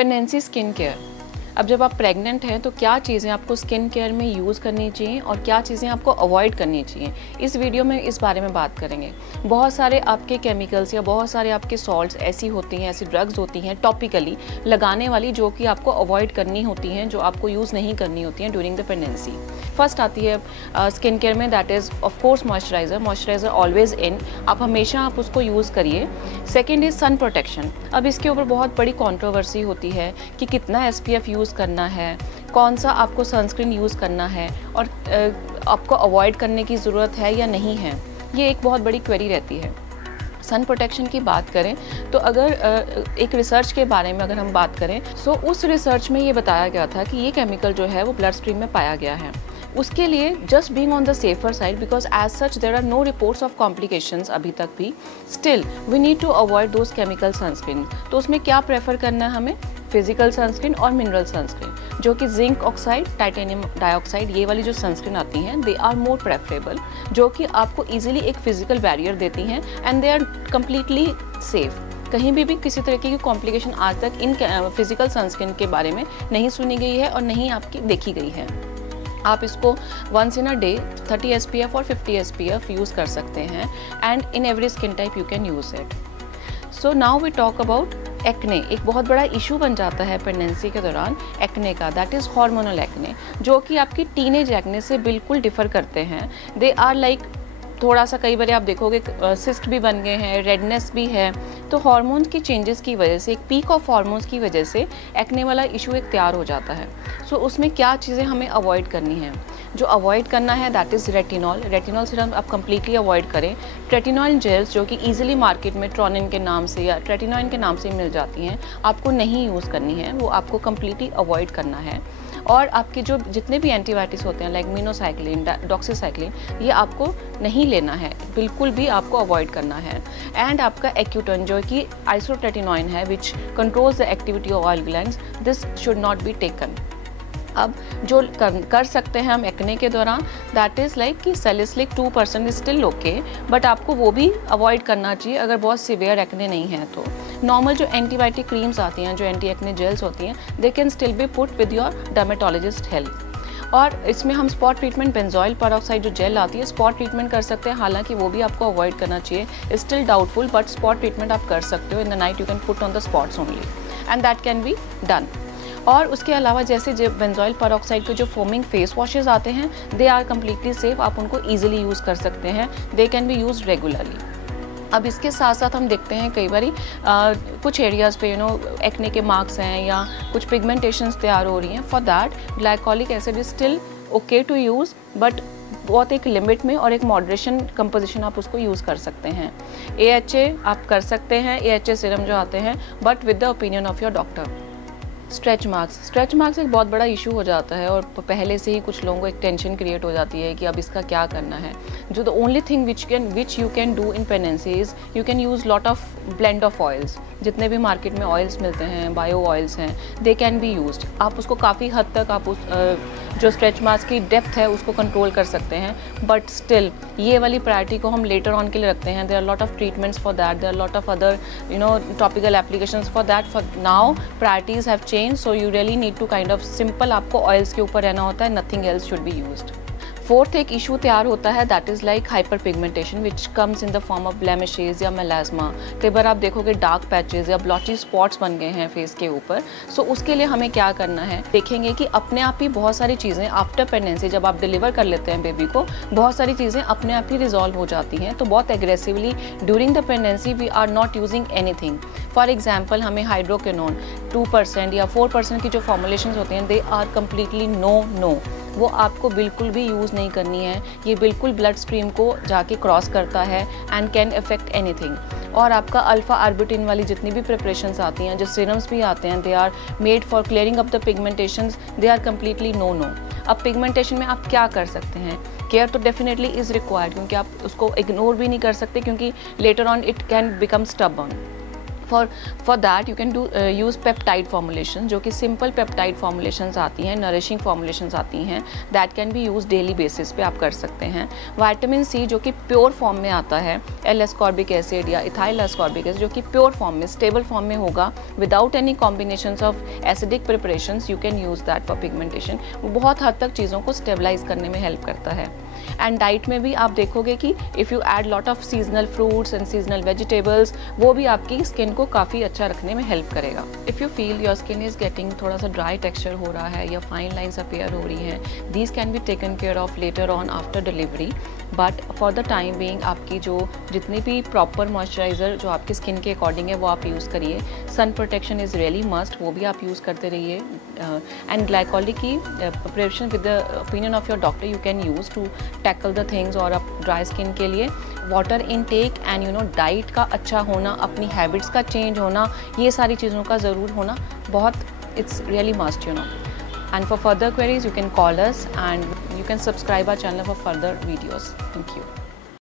Pregnancy skin care. अब जब आप प्रेग्नेंट हैं तो क्या चीज़ें आपको स्किन केयर में यूज़ करनी चाहिए और क्या चीज़ें आपको अवॉइड करनी चाहिए, इस वीडियो में इस बारे में बात करेंगे। बहुत सारे आपके केमिकल्स या बहुत सारे आपके सॉल्ट्स ऐसी होती हैं, ऐसी ड्रग्स होती हैं टॉपिकली लगाने वाली, जो कि आपको अवॉइड करनी होती हैं, जो आपको यूज़ नहीं करनी होती हैं ड्यूरिंग द प्रेगनेंसी। फर्स्ट आती है स्किन केयर में, that is of course moisturiser always in, आप हमेशा आप उसको यूज़ करिए। Second is sun protection. अब इसके ऊपर बहुत बड़ी कॉन्ट्रोवर्सी होती है कि कितना SPF यूज़ करना है, कौन सा आपको सनस्क्रीन यूज़ करना है और आपको अवॉइड करने की ज़रूरत है या नहीं है। ये एक बहुत बड़ी क्वेरी रहती है। सन प्रोटेक्शन की बात करें तो अगर एक रिसर्च के बारे में अगर हम बात करें तो उस रिसर्च में ये बताया गया था कि ये केमिकल जो है वो ब्लड स्ट्रीम में पाया गया है। उसके लिए just being on the safer side, because as such there are no reports of complications अभी तक भी, still we need to avoid those chemical sunscreen. तो उसमें क्या प्रेफर करना है हमें? फिजिकल सनस्क्रीन और मिनरल सनस्क्रीन, जो कि जिंक ऑक्साइड, टाइटेनियम डाइऑक्साइड, ये वाली जो सनस्क्रीन आती हैं दे आर मोर प्रेफरेबल, जो कि आपको इजीली एक फिजिकल बैरियर देती हैं and they are completely safe. कहीं भी किसी तरीके की कॉम्प्लिकेशन आज तक इन फिजिकल सनस्क्रीन के बारे में नहीं सुनी गई है और नहीं आपकी देखी गई है। आप इसको once in a day 30 SPF और 50 SPF यूज़ कर सकते हैं and in every skin type you can use it. So now we talk about acne. एक बहुत बड़ा इशू बन जाता है प्रेगनेंसी के दौरान एक्ने का, दैट इज़ हार्मोनल एक्ने, जो कि आपकी टीनेज एक्ने से बिल्कुल डिफ़र करते हैं। दे आर लाइक थोड़ा सा, कई बार आप देखोगे सिस्ट भी बन गए हैं, रेडनेस भी है। तो हार्मोन्स की चेंजेस की वजह से, एक पीक ऑफ हार्मोन्स की वजह से एक्ने वाला इशू एक तैयार हो जाता है। सो उसमें क्या चीज़ें हमें अवॉइड करनी है? जो अवॉइड करना है दैट इज़ रेटिनॉल। रेटिनॉल सिर्फ आप कंप्लीटली अवॉइड करें। ट्रेटिनॉइन जेल्स जो कि ईजिली मार्केट में ट्रोनिन के नाम से या ट्रेटिनॉइन के नाम से मिल जाती हैं, आपको नहीं यूज़ करनी है, वो आपको कंप्लीटली अवॉइड करना है। और आपके जो जितने भी एंटीबायोटिक्स होते हैं लाइक मिनोसाइक्लिन, डॉक्सीसाइक्लिन, ये आपको नहीं लेना है, बिल्कुल भी आपको अवॉइड करना है। एंड आपका एक्यूटन जो कि आइसोट्रेटिनॉइन है विच controls the activity of oil glands, this should not be taken. अब जो कर सकते हैं हम एक्ने के दौरान, दैट इज़ लाइक कि salicylic 2% is still okay, but आपको वो भी अवॉइड करना चाहिए अगर बहुत सीवियर एक्ने नहीं है तो। नॉर्मल जो एंटीबायोटिक क्रीम्स आती हैं, जो एंटी एक्ने जेल्स होती हैं, they can still be put with your dermatologist help. और इसमें हम स्पॉट ट्रीटमेंट, बेंजोइल पेरोक्साइड जो जेल आती है, स्पॉट ट्रीटमेंट कर सकते हैं, हालांकि वो भी आपको अवॉइड करना चाहिए, still doubtful, but spot treatment आप कर सकते हो। In the night you can put on the spots only and that can be done. और उसके अलावा जैसे जो बेंजोइल पेरोक्साइड के जो फोमिंग फेस वॉशेज़ आते हैं, दे आर कम्प्लीटली सेफ, आप उनको ईजिली यूज़ कर सकते हैं, they can be use regularly. अब इसके साथ साथ हम देखते हैं कई बारी कुछ एरियाज़ पे एक्ने के मार्क्स हैं या कुछ पिगमेंटेशंस तैयार हो रही हैं। For that glycolic acid is still okay to use, but बहुत एक लिमिट में और एक मॉडरेशन कंपोजिशन आप उसको यूज़ कर सकते हैं। AHA आप कर सकते हैं, AHA सीरम जो आते हैं, but with the opinion of your doctor. Stretch marks एक बहुत बड़ा इशू हो जाता है और पहले से ही कुछ लोगों को एक टेंशन क्रिएट हो जाती है कि अब इसका क्या करना है। जो the only thing which you can do in pregnancy is you can use lot of blend of oils. जितने भी मार्केट में ऑयल्स मिलते हैं, बायो ऑयल्स हैं, दे कैन बी यूज्ड। आप उसको काफ़ी हद तक आप जो स्ट्रेच मार्क्स की डेप्थ है उसको कंट्रोल कर सकते हैं, बट स्टिल ये वाली प्रायोरिटी को हम लेटर ऑन के लिए रखते हैं। There are lot of treatments for that, there are lot of other topical applications for that. For now priorities have change, so you really need to kind of simple आपको oils के ऊपर रहना होता है, nothing else should be used. Fourth एक issue तैयार होता है that is like hyper pigmentation which comes in the form of blemishes या मेलास्मा। कई बार आप देखोगे डार्क पैचेस या ब्लॉची स्पॉट्स बन गए हैं फेस के ऊपर। सो उसके लिए हमें क्या करना है, देखेंगे कि अपने आप ही बहुत सारी चीज़ें आफ्टर प्रेगनेंसी, जब आप डिलीवर कर लेते हैं बेबी को, बहुत सारी चीज़ें अपने आप ही रिजॉल्व हो जाती हैं। तो बहुत aggressively during the pregnancy we are not using anything. For example हमें हाइड्रोक्विनोन 2% या 4% की जो फॉर्मुलेशन होती हैं, दे आर कम्प्लीटली नो, वो आपको बिल्कुल भी यूज़ नहीं करनी है। ये बिल्कुल ब्लड स्ट्रीम को जाके क्रॉस करता है एंड कैन अफेक्ट एनीथिंग। और आपका अल्फा आर्बिटिन वाली जितनी भी प्रिपरेशंस आती हैं, जो सीरम्स भी आते हैं, they are made for clearing up the pigmentations, they are completely no. अब पिगमेंटेशन में आप क्या कर सकते हैं? केयर तो डेफिनेटली इज़ रिक्वायर्ड, क्योंकि आप उसको इग्नोर भी नहीं कर सकते, क्योंकि later on it can become stubborn. For that you can use peptide formulation, जो कि सिंपल पेप्टाइड फॉर्मुलेशंस आती हैं, नरिशिंग फॉर्मुलेशंस आती हैं, that can be use daily basis पे आप कर सकते हैं। विटामिन सी जो कि प्योर फॉर्म में आता है, एल एस्कॉर्बिक एसिड या इथाइल एस्कॉर्बिक एसिड, जो कि प्योर फॉर्म में, स्टेबल फॉर्म में होगा, without any combinations of acidic preparations, you can use that for pigmentation. वो बहुत हद तक चीज़ों को स्टेबलाइज करने में हेल्प करता है। एंड डाइट में भी आप देखोगे कि if you add lot of seasonal fruits and seasonal vegetables, वो भी आपकी स्किन को काफ़ी अच्छा रखने में हेल्प करेगा। If you feel your skin is getting थोड़ा सा ड्राई टेक्सचर हो रहा है या फाइन लाइन्स अपीयर हो रही हैं, these can be taken care of later on after delivery, but for the time being आपकी जो जितनी भी प्रॉपर मॉइस्चराइज़र जो आपकी स्किन के अकॉर्डिंग है वो आप यूज़ करिए। Sun protection is really must, वो भी आप यूज़ करते रहिए। एंड ग्लाइकोलिक की preparation with the opinion of your doctor you can use to tackle the things. और आप ड्राई स्किन के लिए वाटर इनटेक एंड डाइट का अच्छा होना, अपनी हैबिट्स का चेंज होना, ये सारी चीज़ों का ज़रूर होना बहुत, it's really must And for further queries, you can call us and you can subscribe our channel for further videos. Thank you.